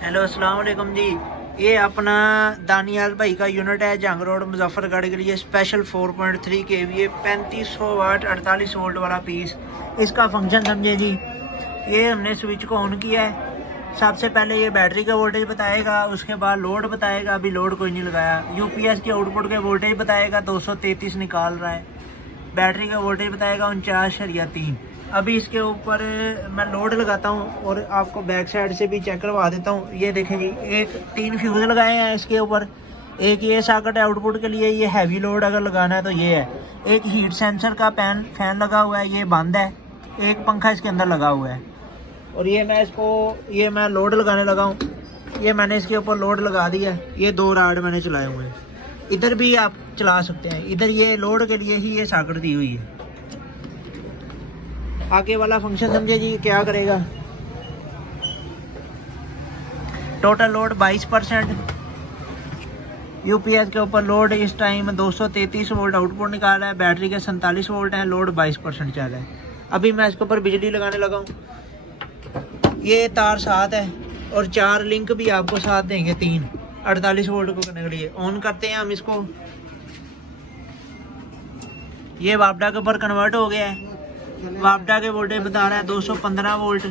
Hello अस्सलाम वालेकुम जी। ये अपना दानियाल भाई का यूनिट है जंग रोड मुजफ्फरगढ़ के लिए स्पेशल 4.3 kVA 3500 वाट 48 वोल्ट वाला पीस। इसका फंक्शन समझे जी। ये हमने स्विच को ऑन किया है। सबसे पहले ये बैटरी का वोल्टेज बताएगा, उसके बाद लोड बताएगा। अभी लोड कोई नहीं लगाया। यूपीएस के आउटपुट के वोल्टेज बताएगा, 233 निकाल रहा है। बैटरी का वोल्टेज बताएगा 49.3। अभी इसके ऊपर मैं लोड लगाता हूँ और आपको बैक साइड से भी चेक करवा देता हूँ। ये देखें जी, एक 3 फ्यूज लगाए हैं इसके ऊपर। एक ये सॉकेट है आउटपुट के लिए, ये हैवी लोड अगर लगाना है तो ये है। एक हीट सेंसर का फैन लगा हुआ है, ये बंद है। एक पंखा इसके अंदर लगा हुआ है। और ये मैं लोड लगाने लगा हूँ। ये मैंने इसके ऊपर लोड लगा दिया। ये 2 राड मैंने चलाए हुए हैं। इधर भी आप चला सकते हैं। इधर ये लोड के लिए ही ये सॉकेट दी हुई है। आगे वाला फंक्शन समझे जी क्या करेगा। Total load 22%। यूपीएस के ऊपर लोड इस टाइम 233 वोल्ट आउटपुट निकाल रहा है। बैटरी के 47 वोल्ट है। लोड 22% चल रहा है। अभी मैं इसके ऊपर बिजली लगाने लगा हूँ। ये तार 7 है और 4 लिंक भी आपको साथ देंगे, 3 48 वोल्ट को करने के लिए। ऑन करते हैं हम इसको। ये वापडा के ऊपर कन्वर्ट हो गया है। वापडा के वोल्टेज बता रहा है 215 वोल्ट।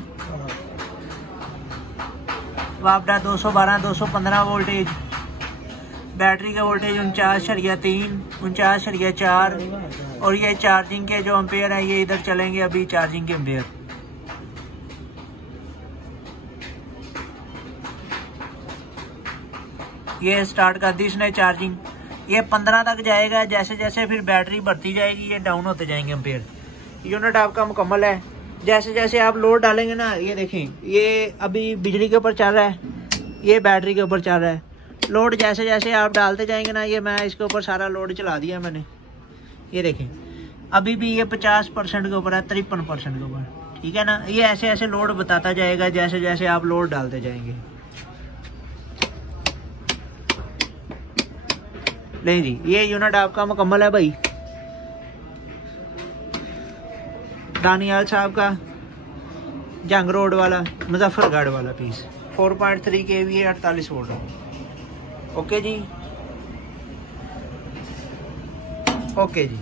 वापडा 212 215 वोल्टेज। बैटरी का वोल्टेज 49.3 49.4। और ये चार्जिंग के जो एम्पेयर है ये इधर चलेंगे अभी चार्जिंग के एम्पेयर। ये स्टार्ट कर दी इसने चार्जिंग। ये 15 तक जाएगा। जैसे जैसे फिर बैटरी बढ़ती जाएगी ये डाउन होते जाएंगे एम्पेयर। यूनिट आपका मुकम्मल है। जैसे जैसे आप लोड डालेंगे ना, ये देखें, ये अभी बिजली के ऊपर चल रहा है, ये बैटरी के ऊपर चल रहा है। लोड जैसे जैसे आप डालते जाएंगे ना, ये मैं इसके ऊपर सारा लोड चला दिया मैंने। ये देखें अभी भी ये 50% के ऊपर है, 53% के ऊपर। ठीक है ना। ये ऐसे ऐसे लोड बताता जाएगा जैसे जैसे आप लोड डालते जाएंगे। नहीं जी, ये यूनिट आपका मुकम्मल है भाई। दानियाल साहब का जंग रोड वाला मुजफ्फरगढ़ वाला पीस 4.3 kVA 48 वोल्ट। ओके जी, ओके जी।